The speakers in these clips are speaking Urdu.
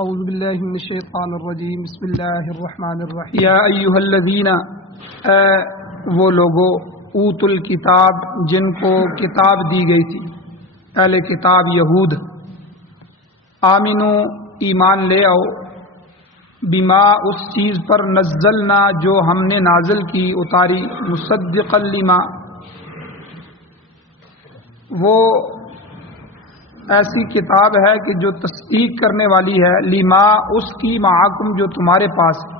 اعوذ باللہ من الشیطان الرجیم بسم اللہ الرحمن الرحیم یا ایھا الذین وہ لوگو اوت الکتاب جن کو کتاب دی گئی تھی، اہل کتاب یہود، آمنو ایمان لے آؤ، بما اس چیز پر نزلنا جو ہم نے نازل کی اتاری، مصدقا لما وہ ایسی کتاب ہے کہ جو تصدیق کرنے والی ہے، لما اس کی، معاکم جو تمہارے پاس ہے،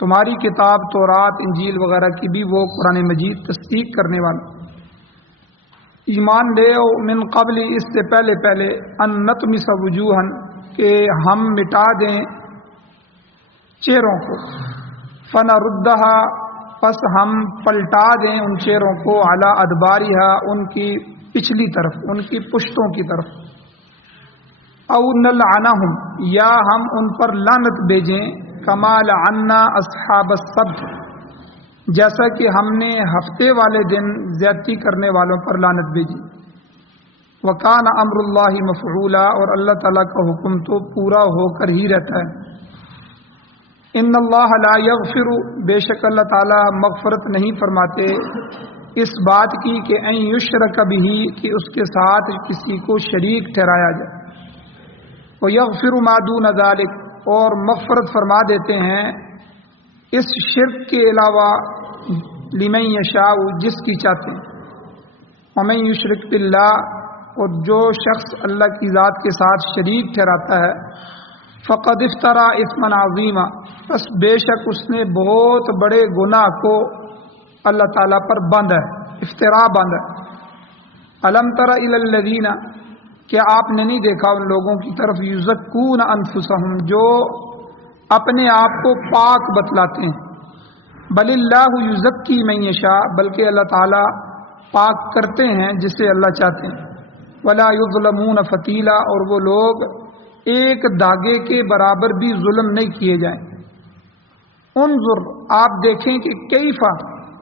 تمہاری کتاب تورات انجیل وغیرہ کی بھی وہ قرآن مجید تصدیق کرنے والا۔ ایمان لے او من قبل اس سے پہلے ان نطمس وجوہا کہ ہم مٹا دیں چہروں کو، فنردھا پس ہم پلٹا دیں ان چہروں کو، علی ادبارہا ان کی پچھلی طرف، ان کی پشتوں کی طرف، او نلعنہم یا ہم ان پر لعنت بھیجیں، کما لعنا اصحاب السبت جیسا کہ ہم نے ہفتے والے دن زیادتی کرنے والوں پر لعنت بھیجی۔ وکان امر اللہ مفعولا اور اللہ تعالیٰ کا حکم تو پورا ہو کر ہی رہتا ہے۔ ان اللہ لا یغفر بے شک اللہ تعالیٰ مغفرت نہیں فرماتے اس بات کی کہ ان یشرک بہ کہ اس کے ساتھ کسی کو شریک ٹھہرایا جائے، ویغفر ما دون ذلک اور مغفرت فرما دیتے ہیں اس شرک کے علاوہ، لمن یشاء جس کی چاہتے ہیں، ومن یشرک باللہ اور جو شخص اللہ کی ذات کے ساتھ شریک ٹھہراتا ہے، فقد افترا اثما عظیما بس بے شک اس نے بہت بڑے گناہ کو اللہ تعالیٰ پر بند ہے، افترا بند ہے۔ الم تر الی الذین کیا آپ نے نہیں دیکھا ان لوگوں کی طرف، یزکون انفسہم جو اپنے آپ کو پاک بتلاتے ہیں، بل اللہ یزکی من یشاء بلکہ اللہ تعالیٰ پاک کرتے ہیں جسے اللہ چاہتے ہیں، ولا یظلمون فتیلا اور وہ لوگ ایک دھاگے کے برابر بھی ظلم نہیں کیے جائیں۔ انظر آپ دیکھیں کہ کیفا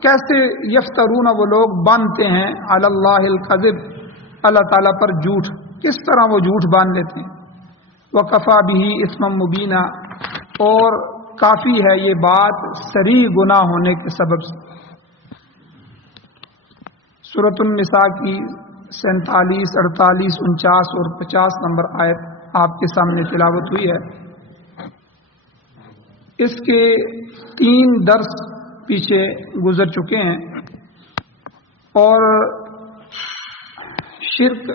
کیسے، یفترون وہ لوگ باندھتے ہیں، علی اللہ الکذب اللہ تعالیٰ پر جھوٹ، کس طرح وہ جھوٹ باندھ لیتے ہیں۔ وکفا بہ اثما مبینا اور کافی ہے یہ بات صریح گناہ ہونے کے سبب سے۔ سورۃ النساء کی 47، 48، 49 اور 50 نمبر آیت آپ کے سامنے تلاوت ہوئی ہے۔ اس کے 3 درس پیچھے گزر چکے ہیں، اور شرک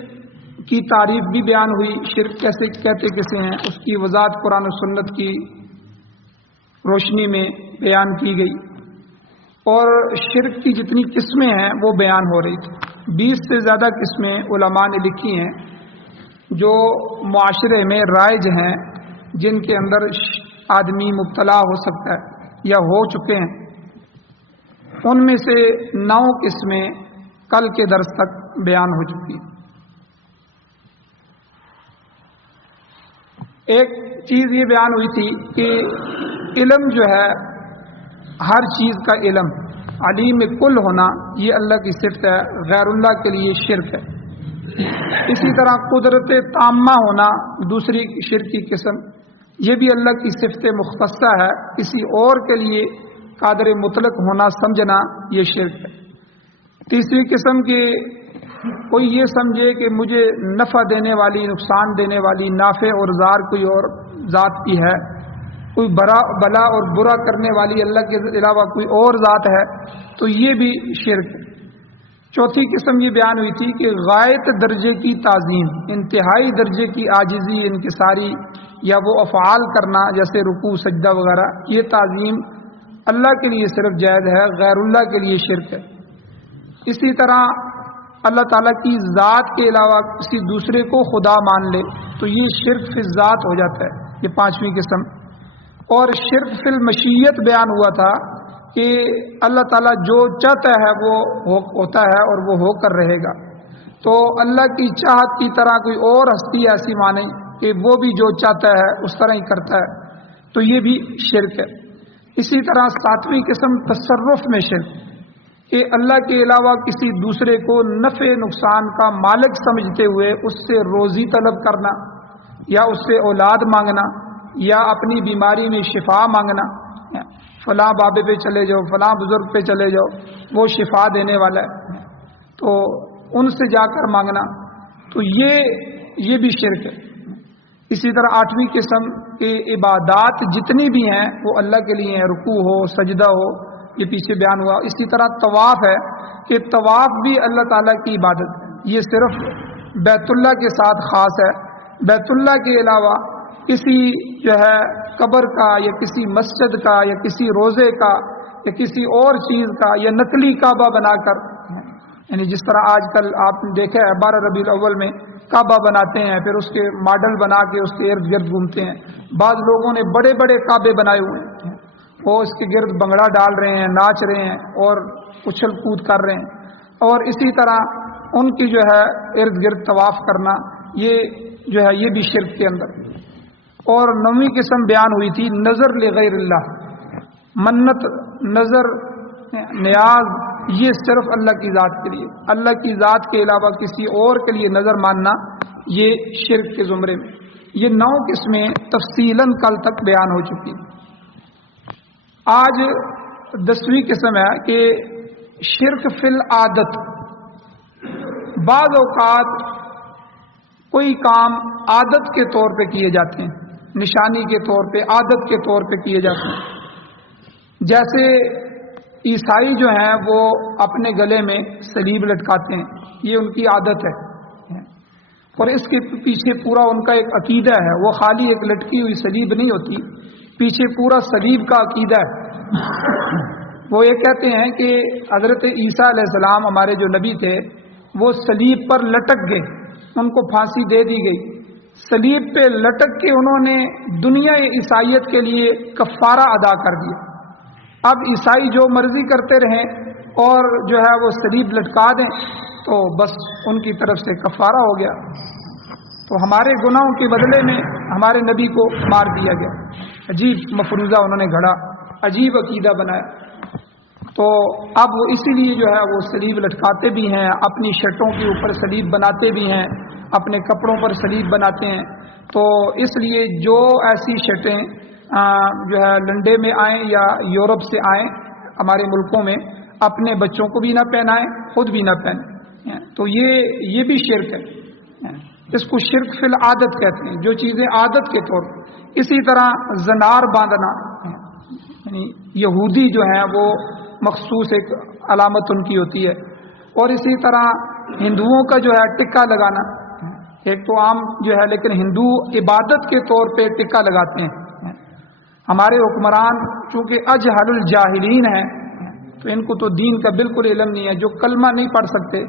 کی تعریف بھی بیان ہوئی، شرک کیسے کہتے کسے ہیں اس کی وضاحت قرآن و سنت کی روشنی میں بیان کی گئی، اور شرک کی جتنی قسمیں ہیں وہ بیان ہو رہی تھی۔ 20 سے زیادہ قسمیں علماء نے لکھی ہیں جو معاشرے میں رائج ہیں، جن کے اندر آدمی مبتلا ہو سکتا ہے یا ہو چکے ہیں۔ ان میں سے 9 قسمیں کل کے درس تک بیان ہو چکی ہیں۔ ایک چیز یہ بیان ہوئی تھی کہ علم جو ہے، ہر چیز کا علم، علیم کل ہونا، یہ اللہ کی صفت ہے، غیر اللہ کے لیے شرک ہے۔ اسی طرح قدرت تامہ ہونا دوسری شرک کی قسم، یہ بھی اللہ کی صفت مختصہ ہے، کسی اور کے لیے قادر مطلق ہونا سمجھنا یہ شرک ہے۔ تیسری قسم کی کوئی یہ سمجھے کہ مجھے نفع دینے والی، نقصان دینے والی، نافع اور ضار کوئی اور ذات کی ہے، کوئی بلا اور برا کرنے والی اللہ کے علاوہ کوئی اور ذات ہے، تو یہ بھی شرک ہے۔ چوتھی قسم یہ بیان ہوئی تھی کہ غایت درجے کی تعظیم، انتہائی درجے کی عاجزی، انکساری یا وہ افعال کرنا جیسے رکوع، سجدہ وغیرہ، یہ تعظیم اللہ کے لیے صرف جائز ہے، غیر اللہ کے لیے شرک ہے۔ اسی طرح اللہ تعالیٰ کی ذات کے علاوہ کسی دوسرے کو خدا مان لے تو یہ شرک فی الذات ہو جاتا ہے، یہ 5ویں قسم۔ اور شرک فی المشیت بیان ہوا تھا کہ اللہ تعالیٰ جو چاہتا ہے وہ ہوتا ہے اور وہ ہو کر رہے گا، تو اللہ کی چاہت کی طرح کوئی اور ہستی ایسی مانے کہ وہ بھی جو چاہتا ہے اس طرح ہی کرتا ہے، تو یہ بھی شرک ہے۔ اسی طرح 7ویں قسم تصرف میں شرک، کہ اللہ کے علاوہ کسی دوسرے کو نفع نقصان کا مالک سمجھتے ہوئے اس سے روزی طلب کرنا یا اس سے اولاد مانگنا، یا اپنی بیماری میں شفا مانگنا، فلاں بابے پہ چلے جاؤ، فلاں بزرگ پہ چلے جاؤ، وہ شفا دینے والا ہے، تو ان سے جا کر مانگنا، تو یہ بھی شرک ہے۔ اسی طرح 8ویں قسم کی عبادات جتنی بھی ہیں وہ اللہ کے لیے ہیں، رکوع ہو، سجدہ ہو، یہ پیچھے بیان ہوا۔ اسی طرح طواف ہے کہ طواف بھی اللہ تعالیٰ کی عبادت ہے، یہ صرف بیت اللہ کے ساتھ خاص ہے، بیت اللہ کے علاوہ کسی جو ہے قبر کا یا کسی مسجد کا یا کسی روزے کا یا کسی اور چیز کا یا نقلی کعبہ بنا کر، یعنی جس طرح آج کل آپ نے دیکھا ہے 12 ربیع الاول میں کعبہ بناتے ہیں، پھر اس کے ماڈل بنا کے اس کے ارد گرد گھومتے ہیں۔ بعض لوگوں نے بڑے بڑے کعبے بنائے ہوئے ہیں، وہ اس کے گرد بنگڑا ڈال رہے ہیں، ناچ رہے ہیں اور اچھل کود کر رہے ہیں، اور اسی طرح ان کی جو ہے ارد گرد طواف کرنا، یہ جو ہے یہ بھی شرک کے اندر۔ اور 9ویں قسم بیان ہوئی تھی نظر لغیر اللہ، منت، نظر، نیاز، یہ صرف اللہ کی ذات کے لیے، اللہ کی ذات کے علاوہ کسی اور کے لیے نظر ماننا، یہ شرک کے زمرے میں۔ یہ 9 قسمیں تفصیلاً کل تک بیان ہو چکی۔ آج 10ویں قسم ہے کہ شرک فی العادت۔ بعض اوقات کوئی کام عادت کے طور پہ کیے جاتے ہیں، نشانی کے طور پہ، عادت کے طور پہ کیے جاتے ہیں۔ جیسے عیسائی جو ہیں وہ اپنے گلے میں صلیب لٹکاتے ہیں، یہ ان کی عادت ہے، اور اس کے پیچھے پورا ان کا ایک عقیدہ ہے، وہ خالی ایک لٹکی ہوئی صلیب نہیں ہوتی، پیچھے پورا صلیب کا عقیدہ ہے۔ وہ یہ کہتے ہیں کہ حضرت عیسیٰ علیہ السلام ہمارے جو نبی تھے وہ صلیب پر لٹک گئے، ان کو پھانسی دے دی گئی، صلیب پہ لٹک کے انہوں نے دنیا عیسائیت کے لیے کفارہ ادا کر دیا۔ اب عیسائی جو مرضی کرتے رہیں اور جو ہے وہ صلیب لٹکا دیں تو بس ان کی طرف سے کفارہ ہو گیا، تو ہمارے گناہوں کے بدلے میں ہمارے نبی کو مار دیا گیا۔ عجیب مفروضہ انہوں نے گھڑا، عجیب عقیدہ بنایا۔ تو اب وہ اسی لیے جو ہے وہ صلیب لٹکاتے بھی ہیں، اپنی شرٹوں کے اوپر صلیب بناتے بھی ہیں، اپنے کپڑوں پر صلیب بناتے ہیں۔ تو اس لیے جو ایسی شرٹیں جو ہے لنڈے میں آئیں یا یورپ سے آئیں ہمارے ملکوں میں، اپنے بچوں کو بھی نہ پہنائیں، خود بھی نہ پہنیں، تو یہ بھی شرک ہے۔ اس کو شرک فی العادت کہتے ہیں، جو چیزیں عادت کے طور پر۔ اسی طرح زنار باندھنا، یعنی یہودی جو ہیں وہ مخصوص ایک علامت ان کی ہوتی ہے، اور اسی طرح ہندوؤں کا جو ہے ٹکا لگانا، ایک تو عام جو ہے لیکن ہندو عبادت کے طور پہ ٹکا لگاتے ہیں۔ ہمارے حکمران چونکہ اجہل الجاہلین ہیں تو ان کو تو دین کا بالکل علم نہیں ہے، جو کلمہ نہیں پڑھ سکتے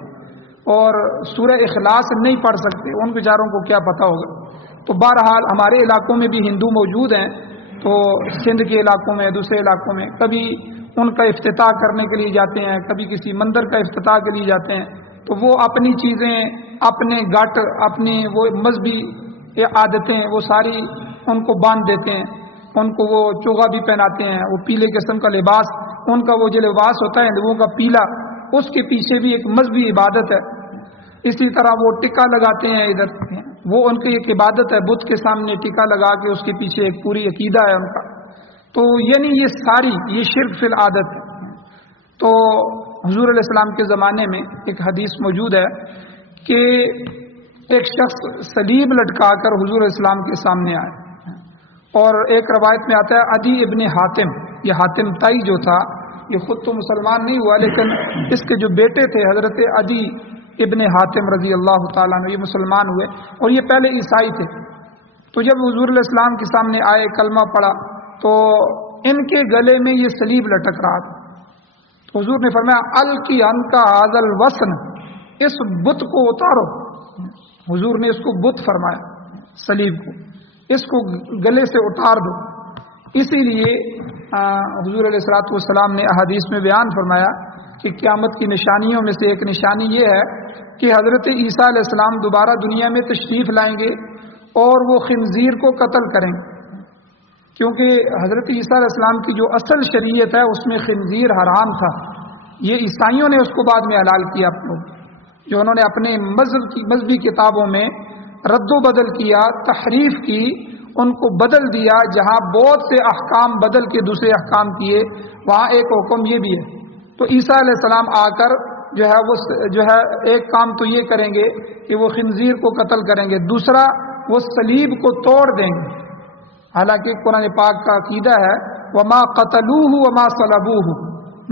اور سورہ اخلاص نہیں پڑھ سکتے، ان بیچاروں کو کیا پتہ ہوگا۔ تو بہرحال ہمارے علاقوں میں بھی ہندو موجود ہیں، تو سندھ کے علاقوں میں، دوسرے علاقوں میں کبھی ان کا افتتاح کرنے کے لیے جاتے ہیں، کبھی کسی مندر کا افتتاح کے لیے جاتے ہیں، تو وہ اپنی چیزیں، اپنے گٹ، اپنی وہ مذہبی عادتیں وہ ساری ان کو باندھ دیتے ہیں، ان کو وہ چوغا بھی پہناتے ہیں، وہ پیلے قسم کا لباس، ان کا وہ جو لباس ہوتا ہے ہندوؤں کا پیلا، اس کے پیچھے بھی ایک مذہبی عبادت ہے۔ اسی طرح وہ ٹکا لگاتے ہیں ادھر، وہ ان کی ایک عبادت ہے، بت کے سامنے ٹکا لگا کے اس کے پیچھے ایک پوری عقیدہ ہے ان کا۔ تو یعنی یہ ساری یہ شرک فی العادت ہے۔ تو حضور علیہ السلام کے زمانے میں ایک حدیث موجود ہے کہ ایک شخص صلیب لٹکا کر حضور علیہ السلام کے سامنے آئے، اور ایک روایت میں آتا ہے عدی ابن حاتم، یہ حاتم تائی جو تھا یہ خود تو مسلمان نہیں ہوا، لیکن اس کے جو بیٹے تھے حضرت عدی ابن حاتم رضی اللہ تعالیٰ عنہ، یہ مسلمان ہوئے، اور یہ پہلے عیسائی تھے۔ تو جب حضور علیہ السلام کے سامنے آئے، کلمہ پڑھا، تو ان کے گلے میں یہ صلیب لٹک رہا تھا، تو حضور نے فرمایا القی عنک ھذا الوثن، اس بت کو اتارو۔ حضور نے اس کو بت فرمایا، صلیب کو، اس کو گلے سے اتار دو۔ اسی لیے حضور علیہ الصلوۃ والسلام نے احادیث میں بیان فرمایا کہ قیامت کی نشانیوں میں سے ایک نشانی یہ ہے کہ حضرت عیسیٰ علیہ السلام دوبارہ دنیا میں تشریف لائیں گے اور وہ خنزیر کو قتل کریں گے، کیونکہ حضرت عیسیٰ علیہ السلام کی جو اصل شریعت ہے اس میں خنزیر حرام تھا، یہ عیسائیوں نے اس کو بعد میں حلال کیا، جو انہوں نے اپنے مذہبی کتابوں میں رد و بدل کیا، تحریف کی، ان کو بدل دیا، جہاں بہت سے احکام بدل کے دوسرے احکام کیے، وہاں ایک حکم یہ بھی ہے۔ تو عیسیٰ علیہ السلام آ کر وہ ایک کام تو یہ کریں گے کہ وہ خنزیر کو قتل کریں گے، دوسرا وہ صلیب کو توڑ دیں گے۔ حالانکہ قرآن پاک کا عقیدہ ہے وما قتلوہ وما صلبوہ،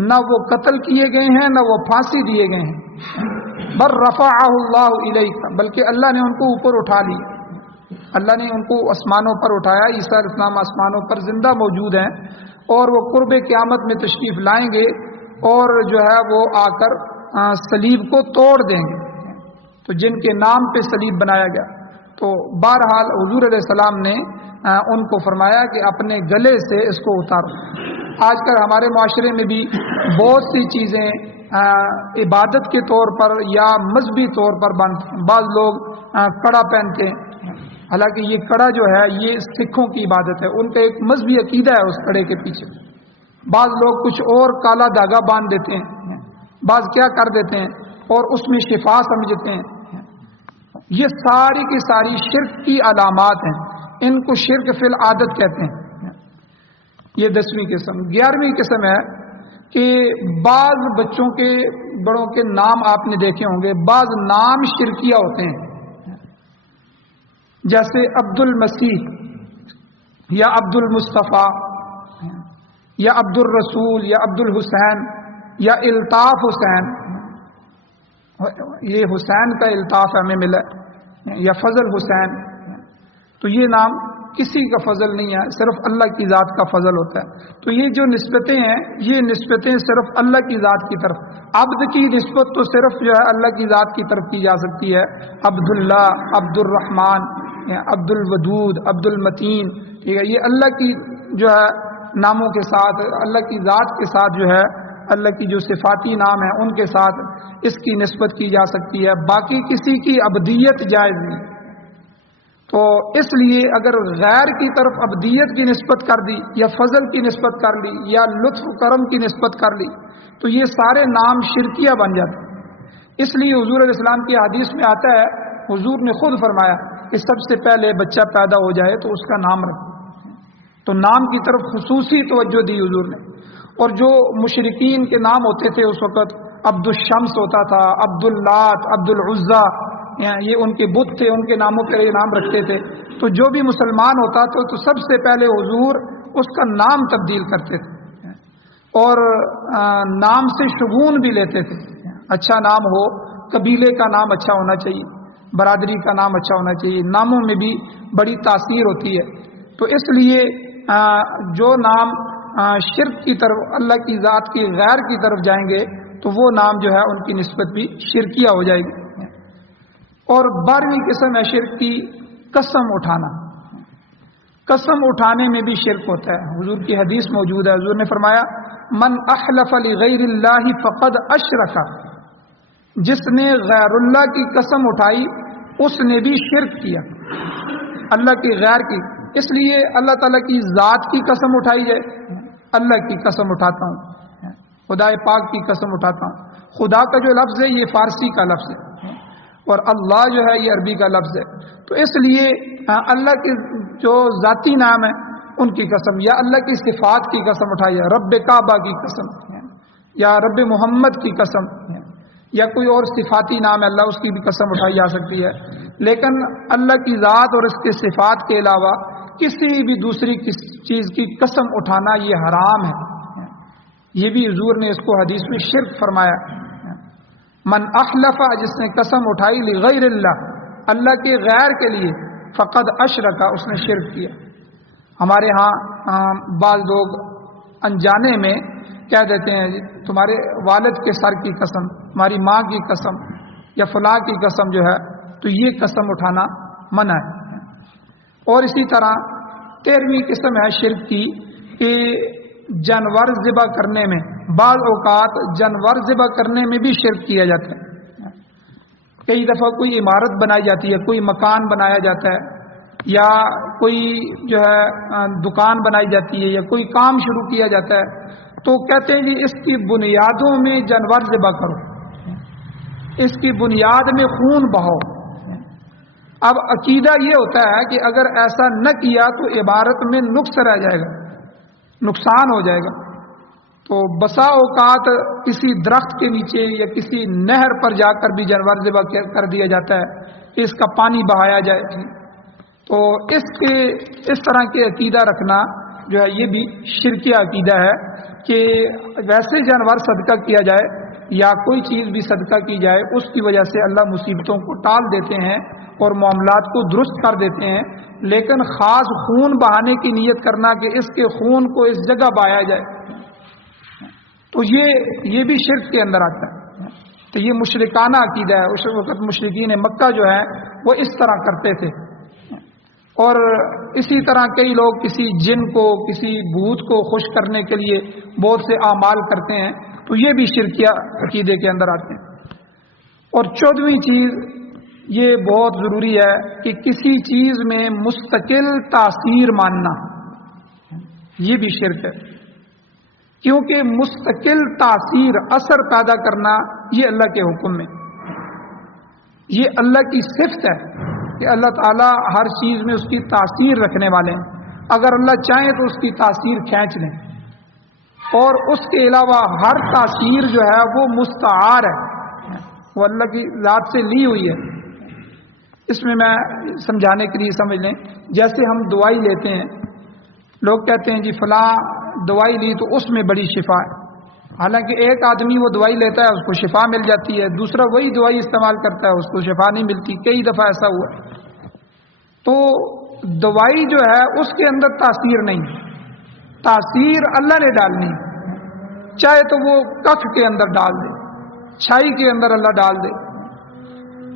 نہ وہ قتل کیے گئے ہیں نہ وہ پھانسی دیے گئے ہیں، بل رفعہ اللہ الیہ، بلکہ اللہ نے ان کو اوپر اٹھا لی، اللہ نے ان کو آسمانوں پر اٹھایا۔ عیسیٰ علیہ السلام آسمانوں پر زندہ موجود ہیں اور وہ قرب قیامت میں تشریف لائیں گے اور وہ آ کر صلیب کو توڑ دیں گے، تو جن کے نام پہ صلیب بنایا گیا۔ تو بہرحال حضور علیہ السلام نے ان کو فرمایا کہ اپنے گلے سے اس کو اتارو۔ آج کل ہمارے معاشرے میں بھی بہت سی چیزیں عبادت کے طور پر یا مذہبی طور پر بنتے ہیں۔ بعض لوگ کڑا پہنتے ہیں، حالانکہ یہ کڑا یہ سکھوں کی عبادت ہے، ان کا ایک مذہبی عقیدہ ہے اس کڑے کے پیچھے۔ بعض لوگ کچھ اور کالا دھاگا باندھ دیتے ہیں، بعض کیا کر دیتے ہیں اور اس میں شفا سمجھتے ہیں۔ یہ ساری کی ساری شرک کی علامات ہیں، ان کو شرک فی العادت کہتے ہیں۔ یہ 10ویں قسم۔ 11ویں قسم ہے کہ بعض بچوں کے بڑوں کے نام آپ نے دیکھے ہوں گے، بعض نام شرکیہ ہوتے ہیں، جیسے عبد المسیح یا عبد المصطفیٰ یا عبد الرسول یا عبد الحسین یا الطاف حسین، یہ حسین کا الطاف ہمیں ملا، یا فضل حسین، تو یہ نام کسی کا فضل نہیں ہے، صرف اللہ کی ذات کا فضل ہوتا ہے۔ تو یہ جو نسبتیں ہیں، یہ نسبتیں صرف اللہ کی ذات کی طرف، عبد کی نسبت تو صرف اللہ کی ذات کی طرف کی جا سکتی ہے، عبداللہ، عبد الرحمن، عبد الودود، عبد المتین، ٹھیک ہے، یہ اللہ کی ناموں کے ساتھ، اللہ کی ذات کے ساتھ اللہ کی جو صفاتی نام ہیں ان کے ساتھ اس کی نسبت کی جا سکتی ہے، باقی کسی کی عبدیت جائز نہیں۔ تو اس لیے اگر غیر کی طرف عبدیت کی نسبت کر دی یا فضل کی نسبت کر لی یا لطف کرم کی نسبت کر لی تو یہ سارے نام شرکیہ بن جاتے ہیں۔ اس لیے حضور علیہ السلام کی حدیث میں آتا ہے، حضور نے خود فرمایا کہ سب سے پہلے بچہ پیدا ہو جائے تو اس کا نام رکھو، تو نام کی طرف خصوصی توجہ دی حضور نے۔ اور جو مشرکین کے نام ہوتے تھے اس وقت، عبد الشمس ہوتا تھا، عبد اللات، عبد العزیٰ، یہ ان کے بت تھے، ان کے ناموں پر یہ نام رکھتے تھے۔ تو جو بھی مسلمان ہوتا تھا تو سب سے پہلے حضور اس کا نام تبدیل کرتے تھے اور نام سے شگون بھی لیتے تھے۔ اچھا نام ہو، قبیلے کا نام اچھا ہونا چاہیے، برادری کا نام اچھا ہونا چاہیے، ناموں میں بھی بڑی تاثیر ہوتی ہے۔ تو اس لیے جو نام شرک کی طرف، اللہ کی ذات کی غیر کی طرف جائیں گے تو وہ نام ان کی نسبت بھی شرکیہ ہو جائے گی۔ اور 12ویں قسم ہے شرک کی قسم اٹھانا۔ قسم اٹھانے میں بھی شرک ہوتا ہے، حضور کی حدیث موجود ہے، حضور نے فرمایا من احلف لغیر اللہ فقد اشرک، جس نے غیر اللہ کی قسم اٹھائی اس نے بھی شرک کیا، اللہ کی غیر کی۔ اس لیے اللہ تعالیٰ کی ذات کی قسم اٹھائی جائے، اللہ کی قسم اٹھاتا ہوں، خدا پاک کی قسم اٹھاتا ہوں۔ خدا کا جو لفظ ہے یہ فارسی کا لفظ ہے اور اللہ یہ عربی کا لفظ ہے، تو اس لیے اللہ کے جو ذاتی نام ہیں ان کی قسم یا اللہ کی صفات کی قسم اٹھائی ہے، رب کعبہ کی قسم یا رب محمد کی قسم یا کوئی اور صفاتی نام ہے اللہ، اس کی بھی قسم اٹھائی جا سکتی ہے۔ لیکن اللہ کی ذات اور اس کے صفات کے علاوہ کسی بھی دوسری چیز کی قسم اٹھانا یہ حرام ہے، یہ بھی حضور نے اس کو حدیث میں شرک فرمایا۔ من احلف، جس نے قسم اٹھائی لغیر اللہ، اللہ کے غیر کے لیے، فقد اشرک، اس نے شرک کیا۔ ہمارے ہاں بعض لوگ انجانے میں کہہ دیتے ہیں تمہارے والد کے سر کی قسم، تمہاری ماں کی قسم یا فلاں کی قسم تو یہ قسم اٹھانا منع ہے۔ اور اسی طرح 13ویں قسم ہے شرک کی کہ جانور ذبح کرنے میں، بعض اوقات جانور ذبح کرنے میں بھی شرک کیا جاتا ہے۔ کئی دفعہ کوئی عمارت بنائی جاتی ہے، کوئی مکان بنایا جاتا ہے یا کوئی دکان بنائی جاتی ہے یا کوئی کام شروع کیا جاتا ہے تو کہتے ہیں کہ اس کی بنیادوں میں جانور ذبح کرو، اس کی بنیاد میں خون بہاؤ۔ اب عقیدہ یہ ہوتا ہے کہ اگر ایسا نہ کیا تو عبارت میں نقص رہ جائے گا، نقصان ہو جائے گا۔ تو بسا اوقات کسی درخت کے نیچے یا کسی نہر پر جا کر بھی جانور ذبح کر دیا جاتا ہے، اس کا پانی بہایا جائے، تو اس طرح کے عقیدہ رکھنا جو ہے یہ بھی شرکی عقیدہ ہے کہ ویسے جانور صدقہ کیا جائے یا کوئی چیز بھی صدقہ کی جائے اس کی وجہ سے اللہ مصیبتوں کو ٹال دیتے ہیں اور معاملات کو درست کر دیتے ہیں، لیکن خاص خون بہانے کی نیت کرنا کہ اس کے خون کو اس جگہ بہایا جائے تو یہ بھی شرک کے اندر آتا ہے۔ تو یہ مشرکانہ عقیدہ ہے۔ اس وقت مشرکین مکہ جو ہے وہ اس طرح کرتے تھے، اور اسی طرح کئی لوگ کسی جن کو کسی بھوت کو خوش کرنے کے لیے بہت سے اعمال کرتے ہیں، تو یہ بھی شرکیہ عقیدے کے اندر آتے ہیں۔ اور 14ویں چیز یہ بہت ضروری ہے کہ کسی چیز میں مستقل تاثیر ماننا، یہ بھی شرک ہے، کیونکہ مستقل تاثیر اثر پیدا کرنا یہ اللہ کے حکم میں، یہ اللہ کی صفت ہے کہ اللہ تعالیٰ ہر چیز میں اس کی تاثیر رکھنے والے ہیں۔ اگر اللہ چاہیں تو اس کی تاثیر کھینچ لیں، اور اس کے علاوہ ہر تاثیر جو ہے وہ مستعار ہے، وہ اللہ کی ذات سے لی ہوئی ہے۔ اس میں سمجھانے کے لیے سمجھ لیں، جیسے ہم دوائی لیتے ہیں، لوگ کہتے ہیں جی فلاں دوائی لی تو اس میں بڑی شفا ہے، حالانکہ ایک آدمی وہ دوائی لیتا ہے اس کو شفا مل جاتی ہے، دوسرا وہی دوائی استعمال کرتا ہے اس کو شفا نہیں ملتی، کئی دفعہ ایسا ہوا۔ تو دوائی جو ہے اس کے اندر تاثیر نہیں، تاثیر اللہ نے ڈالنی، چاہے تو وہ کف کے اندر ڈال دے، چھائی کے اندر اللہ ڈال دے۔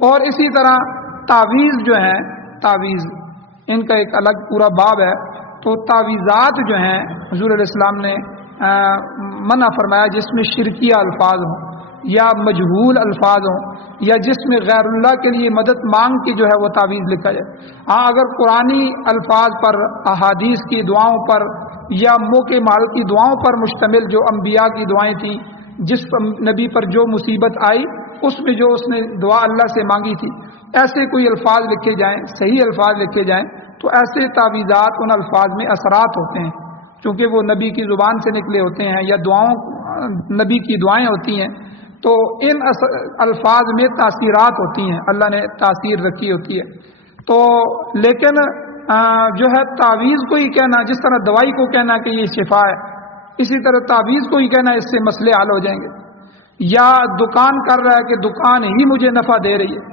اور اسی طرح تعویذ جو ہیں، تعویذ ان کا ایک الگ پورا باب ہے۔ تو تعویذات جو ہیں حضور علیہ السلام نے منع فرمایا جس میں شرکیہ الفاظ ہوں یا مجہول الفاظ ہوں یا جس میں غیر اللہ کے لیے مدد مانگ کے جو ہے وہ تعویذ لکھا جائے۔ ہاں اگر قرآنی الفاظ پر، احادیث کی دعاؤں پر یا موقع مال کی دعاؤں پر مشتمل جو انبیاء کی دعائیں تھیں، جس نبی پر جو مصیبت آئی اس میں جو اس نے دعا اللہ سے مانگی تھی، ایسے کوئی الفاظ لکھے جائیں، صحیح الفاظ لکھے جائیں، تو ایسے تعویذات ان الفاظ میں اثرات ہوتے ہیں کیونکہ وہ نبی کی زبان سے نکلے ہوتے ہیں یا دعاؤں نبی کی دعائیں ہوتی ہیں، تو ان الفاظ میں تاثیرات ہوتی ہیں، اللہ نے تاثیر رکھی ہوتی ہے۔ تو لیکن جو ہے تعویذ کو ہی کہنا، جس طرح دوائی کو کہنا کہ یہ شفا ہے، اسی طرح تعویذ کو ہی کہنا اس سے مسئلے حل ہو جائیں گے، یا دکان کر رہا ہے کہ دکان ہی مجھے نفع دے رہی ہے،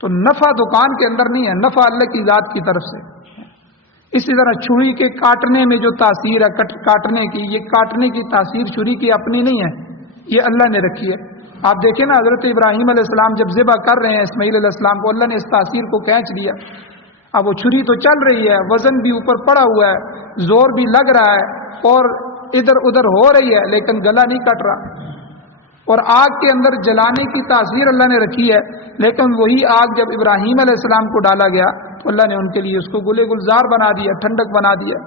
تو نفع دکان کے اندر نہیں ہے، نفع اللہ کی ذات کی طرف سے۔ اسی طرح چھری کے کاٹنے میں جو تاثیر ہے کاٹنے کی، یہ کاٹنے کی تاثیر چھری کی اپنی نہیں ہے، یہ اللہ نے رکھی ہے۔ آپ دیکھیں نا حضرت ابراہیم علیہ السلام جب ذبح کر رہے ہیں اسماعیل علیہ السلام کو، اللہ نے اس تاثیر کو کھینچ لیا۔ اب وہ چھری تو چل رہی ہے، وزن بھی اوپر پڑا ہوا ہے، زور بھی لگ رہا ہے اور ادھر ادھر ہو رہی ہے، لیکن گلا نہیں کٹ رہا۔ اور آگ کے اندر جلانے کی تاثیر اللہ نے رکھی ہے، لیکن وہی آگ جب ابراہیم علیہ السلام کو ڈالا گیا تو اللہ نے ان کے لیے اس کو گلے گلزار بنا دیا، ٹھنڈک بنا دیا،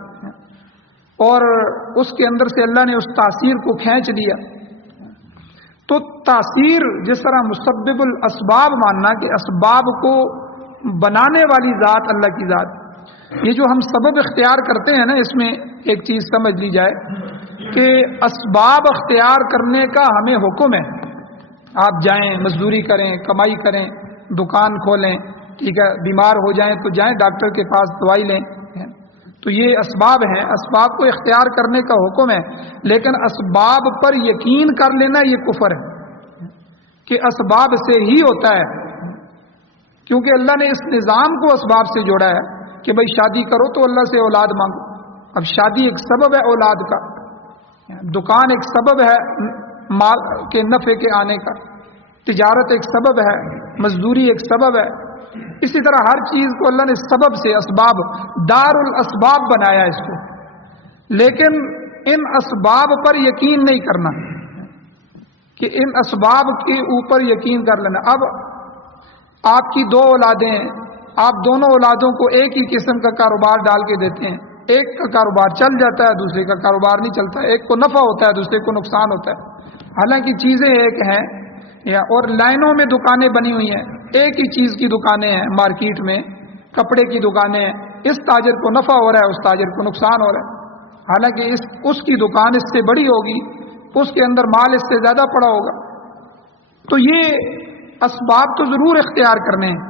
اور اس کے اندر سے اللہ نے اس تاثیر کو کھینچ لیا۔ تو تاثیر جس طرح مسبب الاسباب ماننا کہ اسباب کو بنانے والی ذات اللہ کی ذات، یہ جو ہم سبب اختیار کرتے ہیں نا، اس میں ایک چیز سمجھ لی جائے کہ اسباب اختیار کرنے کا ہمیں حکم ہے۔ آپ جائیں مزدوری کریں، کمائی کریں، دکان کھولیں، ٹھیک ہے، بیمار ہو جائیں تو جائیں ڈاکٹر کے پاس دوائی لیں، تو یہ اسباب ہیں، اسباب کو اختیار کرنے کا حکم ہے، لیکن اسباب پر یقین کر لینا یہ کفر ہے کہ اسباب سے ہی ہوتا ہے، کیونکہ اللہ نے اس نظام کو اسباب سے جوڑا ہے کہ بھئی شادی کرو تو اللہ سے اولاد مانگو۔ اب شادی ایک سبب ہے اولاد کا، دکان ایک سبب ہے مال کے نفع کے آنے کا، تجارت ایک سبب ہے، مزدوری ایک سبب ہے، اسی طرح ہر چیز کو اللہ نے سبب سے، اسباب، دار الاسباب بنایا اس کو، لیکن ان اسباب پر یقین نہیں کرنا کہ ان اسباب کے اوپر یقین کر لینا۔ اب آپ کی دو اولادیں، آپ دونوں اولادوں کو ایک ہی قسم کا کاروبار ڈال کے دیتے ہیں، ایک کا کاروبار چل جاتا ہے، دوسرے کا کاروبار نہیں چلتا، ایک کو نفع ہوتا ہے دوسرے کو نقصان ہوتا ہے، حالانکہ چیزیں ایک ہیں، اور لائنوں میں دکانیں بنی ہوئی ہیں، ایک ہی چیز کی دکانیں ہیں مارکیٹ میں، کپڑے کی دکانیں ہیں، اس تاجر کو نفع ہو رہا ہے، اس تاجر کو نقصان ہو رہا ہے، حالانکہ اس کی دکان اس سے بڑی ہوگی، اس کے اندر مال اس سے زیادہ پڑا ہوگا۔ تو یہ اسباب تو ضرور اختیار کرنے ہیں،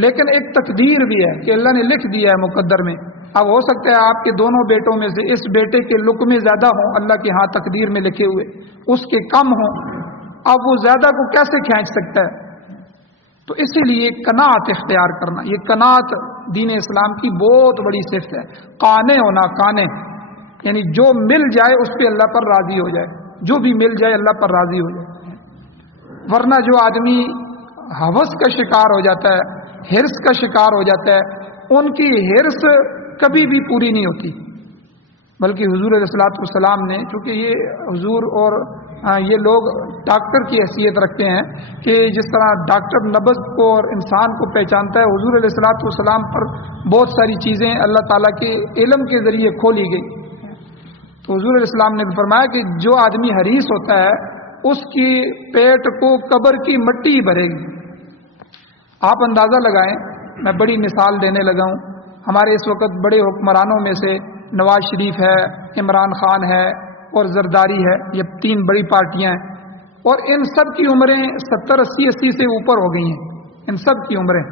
لیکن ایک تقدیر بھی ہے کہ اللہ نے لکھ دیا ہے مقدر میں۔ اب ہو سکتا ہے آپ کے دونوں بیٹوں میں سے اس بیٹے کے لقمے زیادہ ہوں اللہ کے ہاں تقدیر میں لکھے ہوئے، اس کے کم ہوں، اب وہ زیادہ کو کیسے کھینچ سکتا ہے؟ تو اسی لیے قناعت اختیار کرنا، یہ قناعت دین اسلام کی بہت بڑی صفت ہے۔ قانع ہونا، قانع یعنی جو مل جائے اس پہ اللہ پر راضی ہو جائے، جو بھی مل جائے اللہ پر راضی ہو جائے۔ ورنہ جو آدمی ہوس کا شکار ہو جاتا ہے، ہرس کا شکار ہو جاتا ہے، ان کی ہرس کبھی بھی پوری نہیں ہوتی۔ بلکہ حضور علیہ الصلوۃ والسلام نے، چونکہ یہ حضور اور یہ لوگ ڈاکٹر کی حیثیت رکھتے ہیں کہ جس طرح ڈاکٹر نبض کو اور انسان کو پہچانتا ہے، حضور علیہ الصلوۃ والسلام پر بہت ساری چیزیں اللہ تعالیٰ کے علم کے ذریعے کھولی گئی۔ تو حضور علیہ السلام نے فرمایا کہ جو آدمی حریص ہوتا ہے اس کی پیٹ کو قبر کی مٹی بھرے گی۔ آپ اندازہ لگائیں، میں بڑی مثال دینے لگا ہوں، ہمارے اس وقت بڑے حکمرانوں میں سے نواز شریف ہے، عمران خان ہے اور زرداری ہے، یہ تین بڑی پارٹیاں ہیں، اور ان سب کی عمریں 70 80 سے اوپر ہو گئی ہیں، ان سب کی عمریں،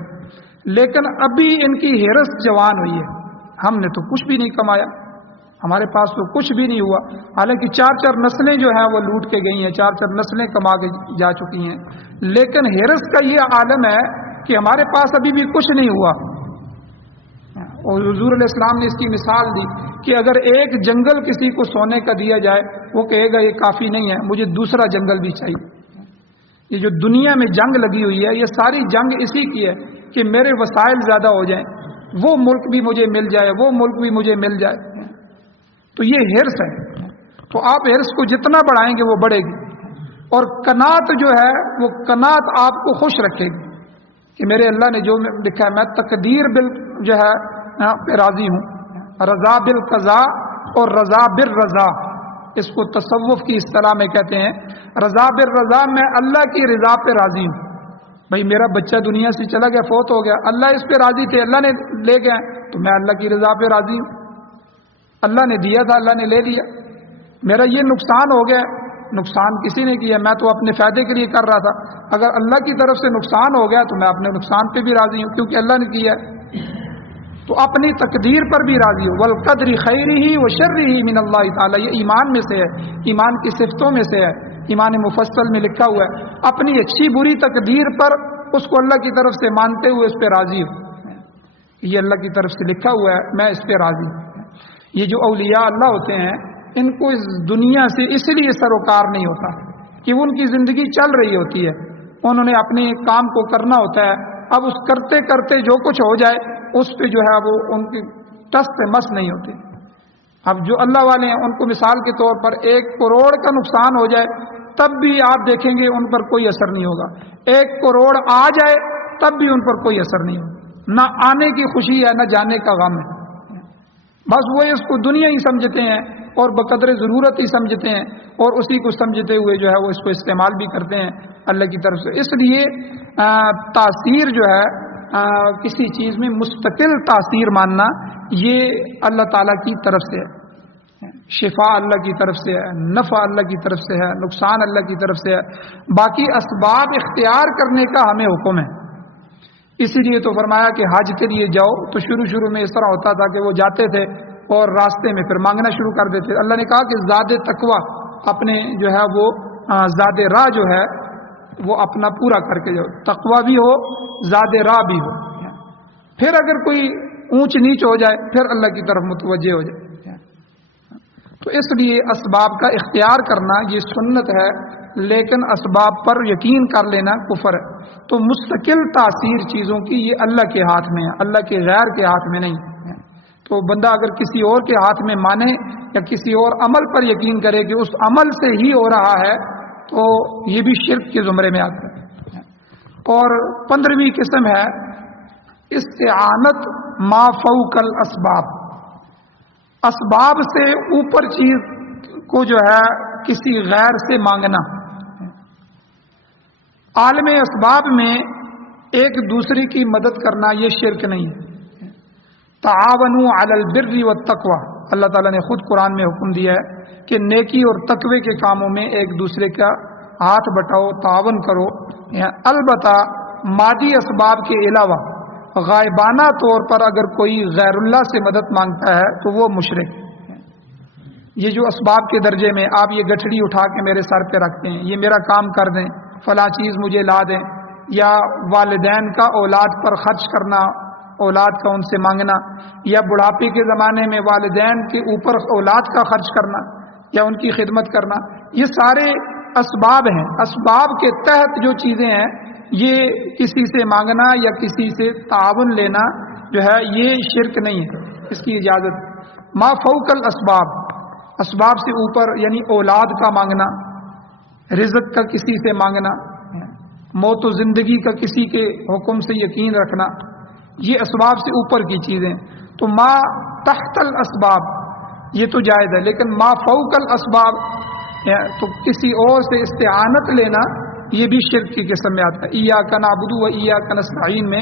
لیکن ابھی ان کی ہرس جوان ہوئی ہے۔ ہم نے تو کچھ بھی نہیں کمایا، ہمارے پاس تو کچھ بھی نہیں ہوا، حالانکہ 4 نسلیں جو ہیں وہ لوٹ کے گئی ہیں، 4 نسلیں کما کے جا چکی ہیں، لیکن ہرس کا یہ عالم ہے کہ ہمارے پاس ابھی بھی کچھ نہیں ہوا۔ اور حضور علیہ السلام نے اس کی مثال دی کہ اگر ایک جنگل کسی کو سونے کا دیا جائے، وہ کہے گا یہ کافی نہیں ہے، مجھے دوسرا جنگل بھی چاہیے۔ یہ جو دنیا میں جنگ لگی ہوئی ہے، یہ ساری جنگ اسی کی ہے کہ میرے وسائل زیادہ ہو جائیں، وہ ملک بھی مجھے مل جائے، وہ ملک بھی مجھے مل جائے۔ تو یہ ہرس ہے، تو آپ ہرس کو جتنا بڑھائیں گے وہ بڑھے گی، اور قناعت جو ہے وہ قناعت آپ کو خوش رکھے گی کہ میرے اللہ نے جو لکھا ہے، میں تقدیر جو ہے پہ راضی ہوں۔ رضا بالقضاء اور رضا بالرضا، اس کو تصوف کی اصطلاح میں کہتے ہیں۔ رضا بالرضا، میں اللہ کی رضا پہ راضی ہوں۔ بھائی میرا بچہ دنیا سے چلا گیا، فوت ہو گیا، اللہ اس پہ راضی تھے، اللہ نے لے گئے، تو میں اللہ کی رضا پہ راضی ہوں۔ اللہ نے دیا تھا، اللہ نے لے لیا۔ میرا یہ نقصان ہو گیا، نقصان کسی نے کیا، میں تو اپنے فائدے کے لیے کر رہا تھا، اگر اللہ کی طرف سے نقصان ہو گیا تو میں اپنے نقصان پہ بھی راضی ہوں، کیونکہ اللہ نے کیا ہے۔ تو اپنی تقدیر پر بھی راضی ہو۔ والقدر خیرہ وشرہ من اللہ تعالی، یہ ایمان میں سے ہے، ایمان کی صفتوں میں سے ہے، ایمان مفصل میں لکھا ہوا ہے۔ اپنی اچھی بری تقدیر پر اس کو اللہ کی طرف سے مانتے ہوئے اس پہ راضی ہو، یہ اللہ کی طرف سے لکھا ہوا ہے، میں اس پہ راضی ہوں۔ یہ جو اولیاء اللہ ہوتے ہیں، ان کو اس دنیا سے اس لیے سروکار نہیں ہوتا کہ ان کی زندگی چل رہی ہوتی ہے، انہوں نے اپنے کام کو کرنا ہوتا ہے، اب اس کرتے کرتے جو کچھ ہو جائے اس پہ جو ہے وہ ان کی ٹس پہ مس نہیں ہوتی۔ اب جو اللہ والے ہیں ان کو مثال کے طور پر 1 کروڑ کا نقصان ہو جائے تب بھی آپ دیکھیں گے ان پر کوئی اثر نہیں ہوگا، 1 کروڑ آ جائے تب بھی ان پر کوئی اثر نہیں ہوگا، نہ آنے کی خوشی ہے نہ جانے کا غم ہے، بس وہ اس کو دنیا ہی سمجھتے ہیں اور بقدر ضرورت ہی سمجھتے ہیں، اور اسی کو سمجھتے ہوئے جو ہے وہ اس کو استعمال بھی کرتے ہیں اللہ کی طرف سے۔ اس لیے تاثیر جو ہے کسی چیز میں مستقل تاثیر ماننا، یہ اللہ تعالیٰ کی طرف سے ہے، شفا اللہ کی طرف سے ہے، نفع اللہ کی طرف سے ہے، نقصان اللہ کی طرف سے ہے، باقی اسباب اختیار کرنے کا ہمیں حکم ہے۔ اسی لیے تو فرمایا کہ حج کے لیے جاؤ، تو شروع میں اس طرح ہوتا تھا کہ وہ جاتے تھے اور راستے میں پھر مانگنا شروع کر دیتے۔ اللہ نے کہا کہ زاد تقوی، اپنے جو ہے وہ زاد راہ جو ہے وہ اپنا پورا کر کے جاؤ، تقوی بھی ہو زاد راہ بھی ہو، پھر اگر کوئی اونچ نیچ ہو جائے پھر اللہ کی طرف متوجہ ہو جائے۔ تو اس لیے اسباب کا اختیار کرنا یہ سنت ہے، لیکن اسباب پر یقین کر لینا کفر ہے۔ تو مستقل تاثیر چیزوں کی یہ اللہ کے ہاتھ میں ہے، اللہ کے غیر کے ہاتھ میں نہیں ہے۔ تو بندہ اگر کسی اور کے ہاتھ میں مانے یا کسی اور عمل پر یقین کرے کہ اس عمل سے ہی ہو رہا ہے، تو یہ بھی شرک کے زمرے میں آتا ہے۔ اور 15ویں قسم ہے استعانت ما فوق الاسباب، اسباب سے اوپر چیز کو جو ہے کسی غیر سے مانگنا۔ عالم اسباب میں ایک دوسرے کی مدد کرنا یہ شرک نہیں ہے۔ تعاونوا علی البر والتقوی، اللہ تعالیٰ نے خود قرآن میں حکم دیا ہے کہ نیکی اور تقوی کے کاموں میں ایک دوسرے کا ہاتھ بٹاؤ، تعاون کرو۔ البتہ مادی اسباب کے علاوہ غائبانہ طور پر اگر کوئی غیر اللہ سے مدد مانگتا ہے تو وہ مشرک ہے۔ یہ جو اسباب کے درجے میں آپ یہ گٹھڑی اٹھا کے میرے سر پہ رکھتے ہیں، یہ میرا کام کر دیں، فلاں چیز مجھے لا دیں، یا والدین کا اولاد پر خرچ کرنا، اولاد کا ان سے مانگنا، یا بڑھاپے کے زمانے میں والدین کے اوپر اولاد کا خرچ کرنا یا ان کی خدمت کرنا، یہ سارے اسباب ہیں۔ اسباب کے تحت جو چیزیں ہیں، یہ کسی سے مانگنا یا کسی سے تعاون لینا جو ہے یہ شرک نہیں ہے، اس کی اجازت۔ ما فوق الاسباب، اسباب سے اوپر یعنی اولاد کا مانگنا، رزق کا کسی سے مانگنا، موت و زندگی کا کسی کے حکم سے یقین رکھنا، یہ اسباب سے اوپر کی چیزیں۔ تو ما تحت الاسباب یہ تو جائز ہے، لیکن ما فوق الاسباب تو کسی اور سے استعانت لینا یہ بھی شرک کی قسم میں آتا ہے۔ ایاک نعبد و ایاک نستعین میں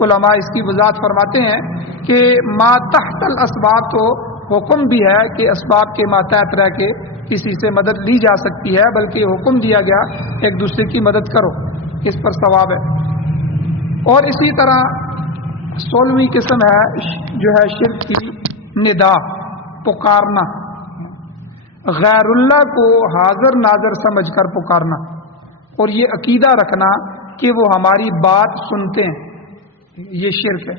علماء اس کی وضاحت فرماتے ہیں کہ ما تحت الاسباب تو حکم بھی ہے کہ اسباب کے ماتحت رہ کے کسی سے مدد لی جا سکتی ہے، بلکہ حکم دیا گیا ایک دوسرے کی مدد کرو، اس پر ثواب ہے۔ اور اسی طرح 16ویں قسم ہے جو ہے شرک کی ندا، پکارنا، غیر اللہ کو حاضر ناظر سمجھ کر پکارنا، اور یہ عقیدہ رکھنا کہ وہ ہماری بات سنتے ہیں، یہ شرک ہے۔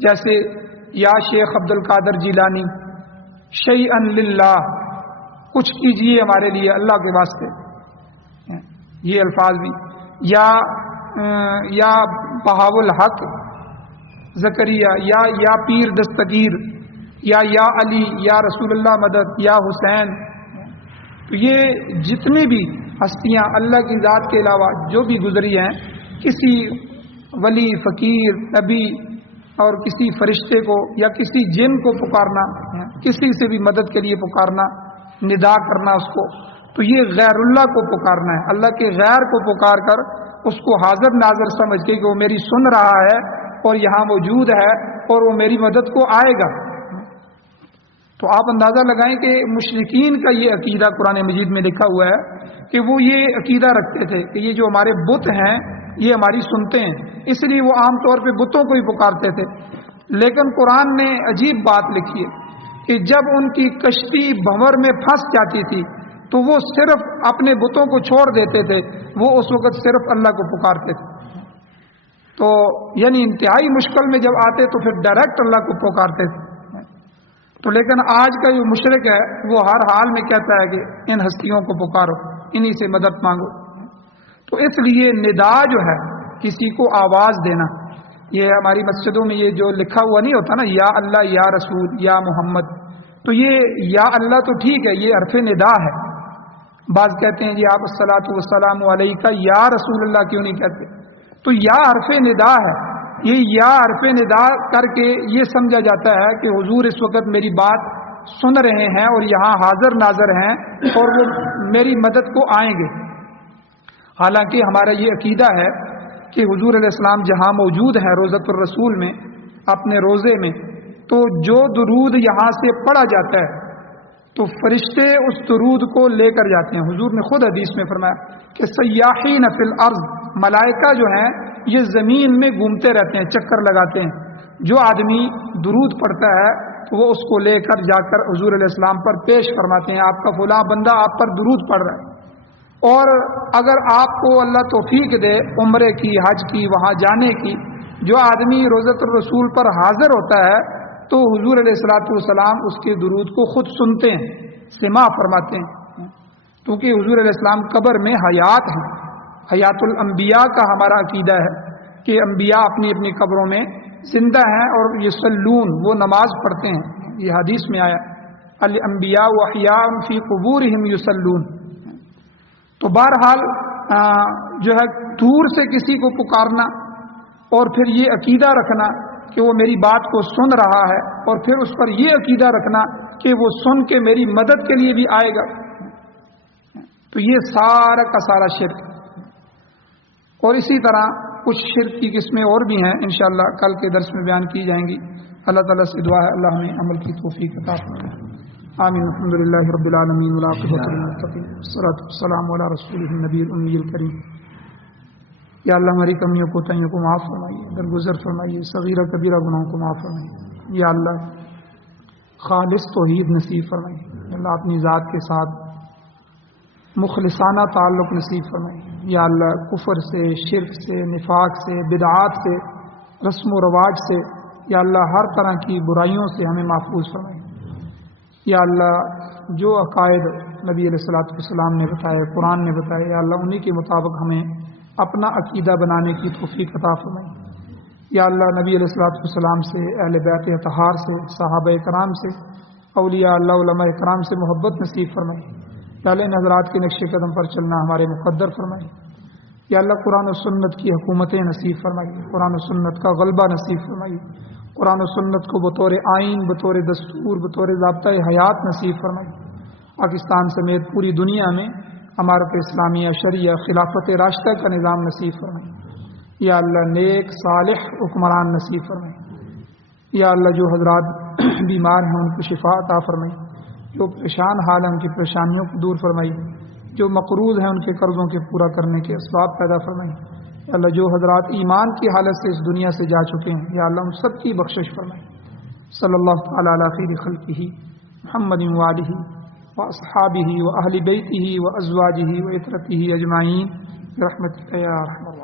جیسے یا شیخ عبد القادر جیلانی شیئا للہ، کچھ کیجیے ہمارے لیے اللہ کے واسطے، یہ الفاظ بھی، یا بہاء الحق زکریا، یا پیر دستگیر، یا علی، یا رسول اللہ مدد، یا حسین۔ تو یہ جتنی بھی ہستیاں اللہ کی ذات کے علاوہ جو بھی گزری ہیں، کسی ولی، فقیر، نبی اور کسی فرشتے کو یا کسی جن کو پکارنا، کسی سے بھی مدد کے لیے پکارنا، ندا کرنا اس کو، تو یہ غیر اللہ کو پکارنا ہے۔ اللہ کے غیر کو پکار کر اس کو حاضر ناظر سمجھ کے کہ وہ میری سن رہا ہے اور یہاں موجود ہے اور وہ میری مدد کو آئے گا۔ تو آپ اندازہ لگائیں کہ مشرکین کا یہ عقیدہ قرآن مجید میں لکھا ہوا ہے کہ وہ یہ عقیدہ رکھتے تھے کہ یہ جو ہمارے بت ہیں یہ ہماری سنتے ہیں، اس لیے وہ عام طور پہ بتوں کو ہی پکارتے تھے۔ لیکن قرآن نے عجیب بات لکھی ہے کہ جب ان کی کشتی بھنور میں پھنس جاتی تھی تو وہ صرف اپنے بتوں کو چھوڑ دیتے تھے، وہ اس وقت صرف اللہ کو پکارتے تھے۔ تو یعنی انتہائی مشکل میں جب آتے تو پھر ڈائریکٹ اللہ کو پکارتے تھے۔ تو لیکن آج کا جو مشرک ہے وہ ہر حال میں کہتا ہے کہ ان ہستیوں کو پکارو، انہی سے مدد مانگو۔ تو اس لیے ندا جو ہے کسی کو آواز دینا، یہ ہماری مسجدوں میں یہ جو لکھا ہوا نہیں ہوتا نا، یا اللہ، یا رسول، یا محمد، تو یہ یا اللہ تو ٹھیک ہے، یہ حرف ندا ہے۔ بعض کہتے ہیں جی آپ الصلاۃ والسلام علیکہ یا رسول اللہ کیوں نہیں کہتے؟ تو یا حرف ندا ہے، یہ یا حرف ندا کر کے یہ سمجھا جاتا ہے کہ حضور اس وقت میری بات سن رہے ہیں اور یہاں حاضر ناظر ہیں اور وہ میری مدد کو آئیں گے۔ حالانکہ ہمارا یہ عقیدہ ہے کہ حضور علیہ السلام جہاں موجود ہیں روضۃ الرسول میں، اپنے روضے میں، تو جو درود یہاں سے پڑھا جاتا ہے تو فرشتے اس درود کو لے کر جاتے ہیں۔ حضور نے خود حدیث میں فرمایا کہ سیاحین فی الارض، ملائکہ جو ہیں یہ زمین میں گھومتے رہتے ہیں، چکر لگاتے ہیں۔ جو آدمی درود پڑھتا ہے تو وہ اس کو لے کر جا کر حضور علیہ السلام پر پیش فرماتے ہیں، آپ کا فلاں بندہ آپ پر درود پڑھ رہا ہے۔ اور اگر آپ کو اللہ توفیق دے عمرے کی، حج کی، وہاں جانے کی، جو آدمی روضۃ الرسول پر حاضر ہوتا ہے تو حضور علیہ الصلوۃ والسلام اس کے درود کو خود سنتے ہیں، سماع فرماتے ہیں، کیونکہ حضور علیہ السلام قبر میں حیات ہیں۔ حیات الانبیاء کا ہمارا عقیدہ ہے کہ انبیاء اپنی اپنی قبروں میں زندہ ہیں اور یصلون، وہ نماز پڑھتے ہیں، یہ حدیث میں آیا الانبیاء واحیاء فی قبورہم یصلون۔ تو بہرحال جو ہے دور سے کسی کو پکارنا اور پھر یہ عقیدہ رکھنا کہ وہ میری بات کو سن رہا ہے اور پھر اس پر یہ عقیدہ رکھنا کہ وہ سن کے میری مدد کے لیے بھی آئے گا، تو یہ سارا کا سارا شرک۔ اور اسی طرح کچھ شرک کی قسمیں اور بھی ہیں، انشاءاللہ کل کے درس میں بیان کی جائیں گی۔ اللہ تعالیٰ سے دعا ہے اللہ ہمیں عمل کی توفیق عطا فرمائے۔ آمین۔ الحمدللہ رب العالمین والعاقبۃ للمتقین والصلاۃ والسلام علی رسولہ النبی الامی الکریم۔ یا اللہ ہماری کمیوں کو تائیوں کو معاف فرمائیے، درگزر فرمائیے، صغیرہ کبیرہ گناہوں کو معاف فرمائیے۔ یا اللہ خالص توحید نصیب فرمائیے، اللہ اپنی ذات کے ساتھ مخلصانہ تعلق نصیب فرمائیے۔ یا اللہ کفر سے، شرک سے، نفاق سے، بدعات سے، رسم و رواج سے، یا اللہ ہر طرح کی برائیوں سے ہمیں محفوظ فرمائیے۔ یا اللہ جو عقائد نبی علیہ الصلوۃ والسلام نے بتائے، قرآن نے بتائے، یا اللہ انہی کے مطابق ہمیں اپنا عقیدہ بنانے کی توفیق عطا فرمائیے۔ یا اللہ نبی علیہ الصلوۃ والسلام سے، اہل بیت اطہار سے، صحابہ کرام سے، اولیاء اللہ علماء کرام سے محبت نصیب فرمائیے۔ یا اللہ ان حضرات کے نقش قدم پر چلنا ہمارے مقدر فرمائیے۔ یا اللہ قرآن و سنت کی حکومتیں نصیب فرمائیے، قرآن و سنت کا غلبہ نصیب فرمائیے، قرآن و سنت کو بطور آئین، بطور دستور، بطور ضابطۂ حیات نصیب فرمائیے۔ پاکستان سمیت پوری دنیا میں امارت اسلامیہ، شریعہ، خلافت راشدہ کا نظام نصیب فرمائیے۔ یا اللہ نیک صالح حکمران نصیب فرمائیے۔ یا اللہ جو حضرات بیمار ہیں ان کو شفا عطا فرمائیے، جو پریشان حال ہیں ان کی پریشانیوں کو دور فرمائیے، جو مقروض ہیں ان کے قرضوں کے پورا کرنے کے اسباب پیدا فرمائیے۔ یا اللہ جو حضرات ایمان کی حالت سے اس دنیا سے جا چکے ہیں یا اللہ ان سب کی بخشش فرمائے۔ صلی اللہ تعالی علی خیر خلقہ محمد وآلہ واصحابہ واہل بیتہ وازواجہ وعترتہ اجمعین برحمتک یا ارحم الراحمین۔